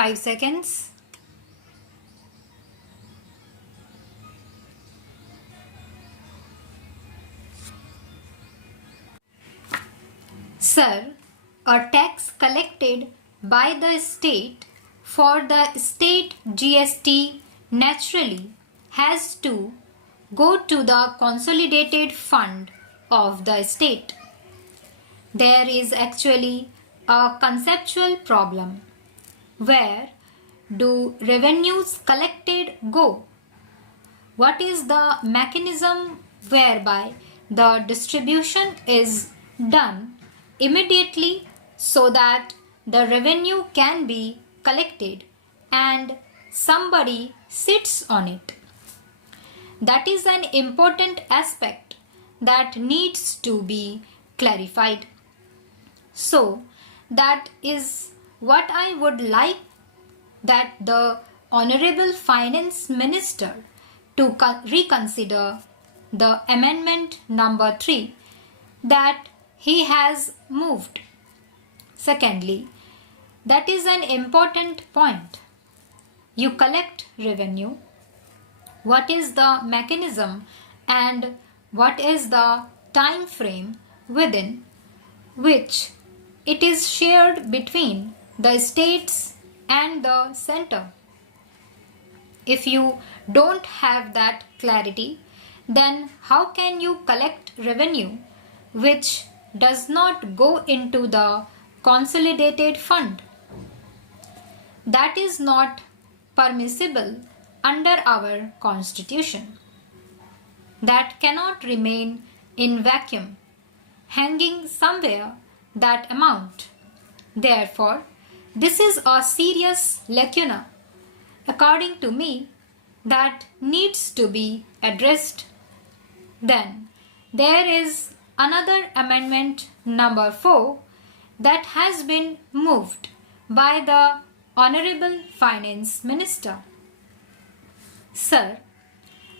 5 seconds. Sir, a tax collected by the state for the state GST naturally has to go to the consolidated fund of the state. There is actually a conceptual problem. Where do revenues collected go? What is the mechanism whereby the distribution is done immediately so that the revenue can be collected and somebody sits on it? That is an important aspect that needs to be clarified. So, that is what I would like that the Honorable Finance Minister to reconsider the amendment number 3 that he has moved. Secondly, that is an important point. You collect revenue. What is the mechanism and what is the time frame within which it is shared between the states and the center? If you don't have that clarity, then how can you collect revenue which does not go into the consolidated fund? That is not permissible under our constitution. That cannot remain in vacuum, hanging somewhere that amount. Therefore, this is a serious lacuna, according to me, that needs to be addressed. Then, there is another amendment number 4 that has been moved by the Honorable Finance Minister. Sir,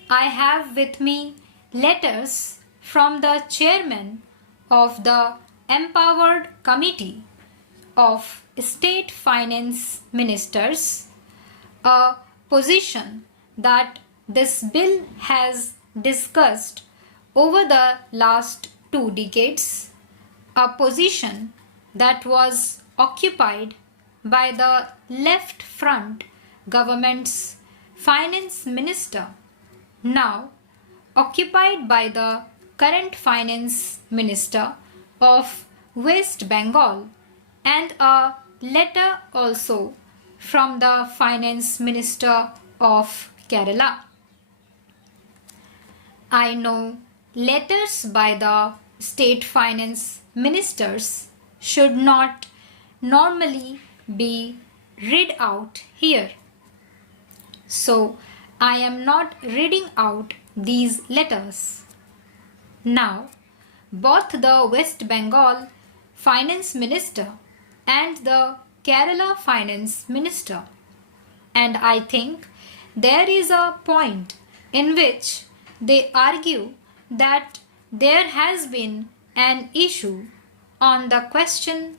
I have with me letters from the chairman of the Empowered Committee of State Finance Ministers, a position that this bill has discussed over the last 2 decades, a position that was occupied by the left front government's finance minister, now occupied by the current finance minister of West Bengal, and a letter also from the finance minister of Kerala. I know letters by the state finance ministers should not normally be read out here. So, I am not reading out these letters. Now, both the West Bengal finance minister and the Kerala finance minister, and I think there is a point in which they argue that there has been an issue on the question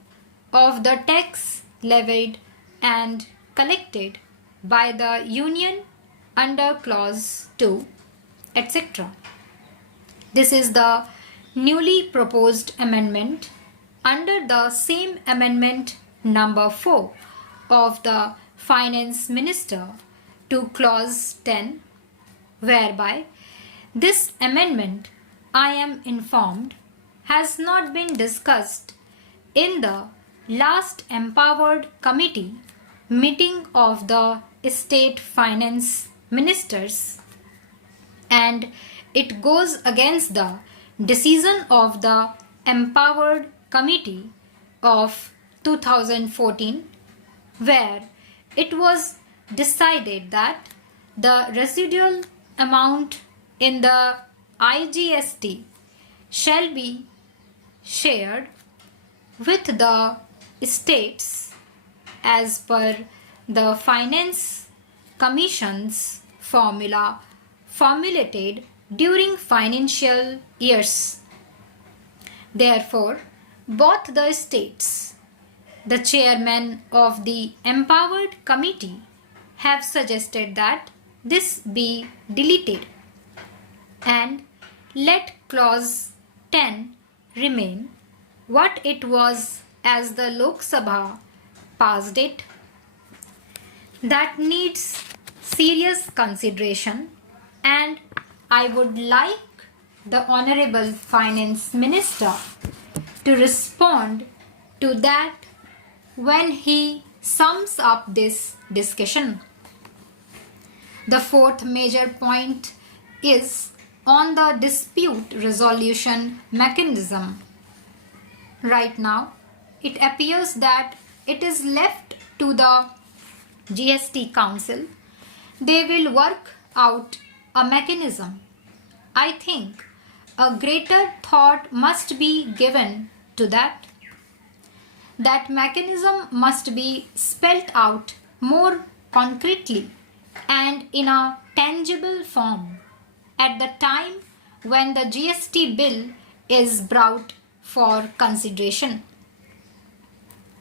of the tax levied and collected by the Union under Clause 2, etc. This is the newly proposed amendment under the same amendment number 4 of the Finance Minister to Clause 10, whereby this amendment, I am informed, has not been discussed in the last Empowered Committee meeting of the State Finance Ministers, and it goes against the decision of the Empowered Committee of 2014, where it was decided that the residual amount in the IGST shall be shared with the states as per the Finance Commission's formula formulated during financial years. Therefore, both the states The chairman of the empowered committee have suggested that this be deleted and let clause 10 remain what it was as the Lok Sabha passed it. That needs serious consideration, and I would like the Honorable Finance Minister to respond to that when he sums up this discussion. The fourth major point is on the dispute resolution mechanism. Right now, it appears that it is left to the GST Council. They will work out a mechanism. I think a greater thought must be given to that. That mechanism must be spelt out more concretely and in a tangible form at the time when the GST bill is brought for consideration.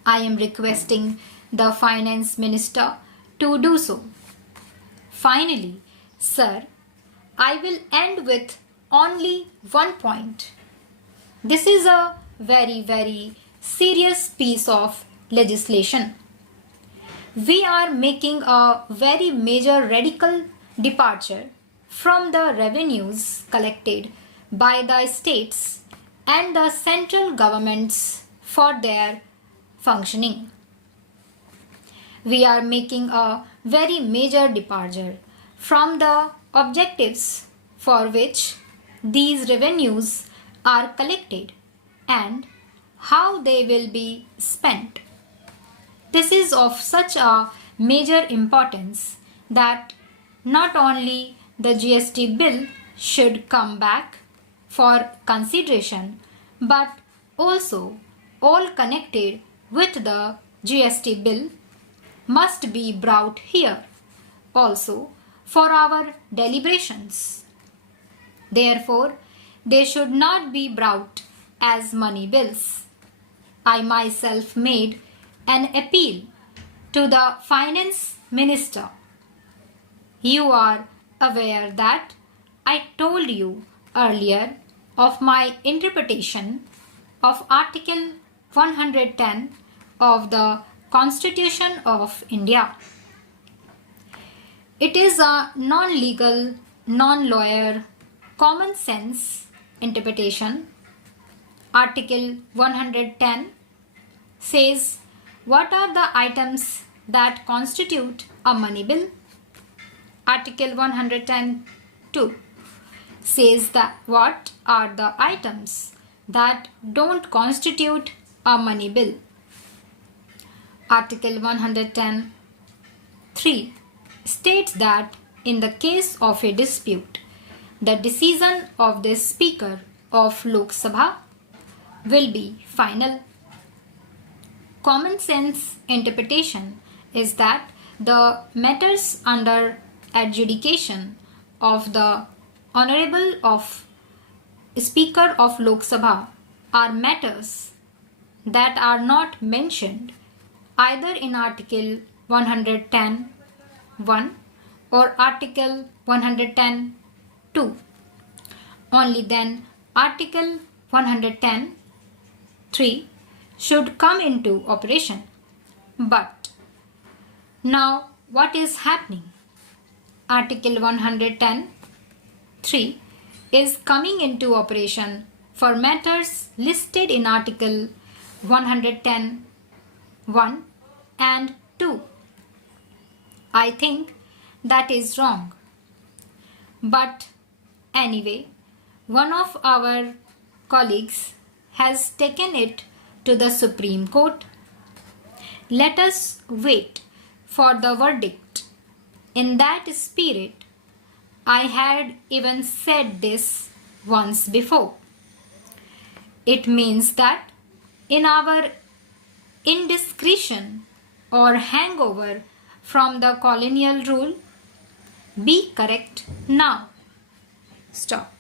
I am requesting the Finance Minister to do so. Finally, sir, I will end with only one point. This is a very serious piece of legislation. We are making a very major radical departure from the revenues collected by the states and the central governments for their functioning. We are making a very major departure from the objectives for which these revenues are collected and how they will be spent. This is of such a major importance that not only the GST bill should come back for consideration, but also all connected with the GST bill must be brought here also for our deliberations. Therefore, they should not be brought as money bills. I myself made an appeal to the Finance Minister. You are aware that I told you earlier of my interpretation of Article 110 of the Constitution of India. It is a non-legal, non-lawyer, common sense interpretation. Article 110 says what are the items that constitute a money bill. Article 110(2) says that what are the items that don't constitute a money bill. Article 110(3) states that in the case of a dispute, the decision of the Speaker of Lok Sabha will be final. Common sense interpretation is that the matters under adjudication of the Honorable of Speaker of Lok Sabha are matters that are not mentioned either in Article 110(1) or Article 110(2). Only then Article 110(3) should come into operation. But now what is happening? Article 110(3) is coming into operation for matters listed in Article 110(1) and 2. I think that is wrong. But anyway, one of our colleagues has taken it to the Supreme Court. Let us wait for the verdict. In that spirit, I had even said this once before. It means that in our indiscretion or hangover from the colonial rule, be correct now. Stop.